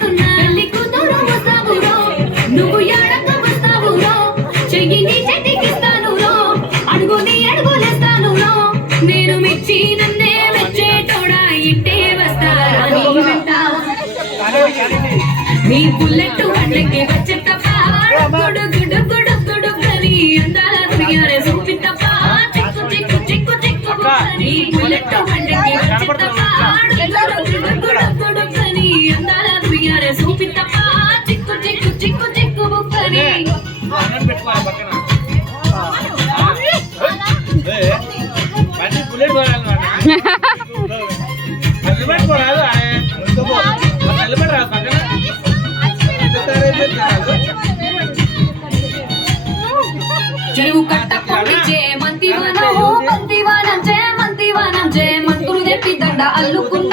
పెళ్లి కూతురు వస్తావురో నువ్వు ఎడక వస్తావురో చెయ్యి నీ చెట్టికిస్తాను రో అడుగుని అడుగులేస్తాను రో నేను మెచ్చి నన్నే మెచ్చేటోడా ఇంటే వస్తారా నీ వెంట నీ బుల్లెట్ అడ్డకి వచ్చే తప్ప గుడు గుడు గుడు గుడు కని అందాల దునియారే చూపి తప్ప చిక్కు చిక్కు చిక్కు చిక్కు నీ బుల్లెట్ అడ్డకి వచ్చే తప్ప గుడు గుడు గుడు గుడు కని అందాల దునియారే చూపి తప్ప చిక్కు చిక్కు చిక్కు చిక్కు బుక్కని బుల్లెట్ చెరువు కట్ట పొండిచే మంతివానం మంతులు తెప్పి దండ అల్లుకున్న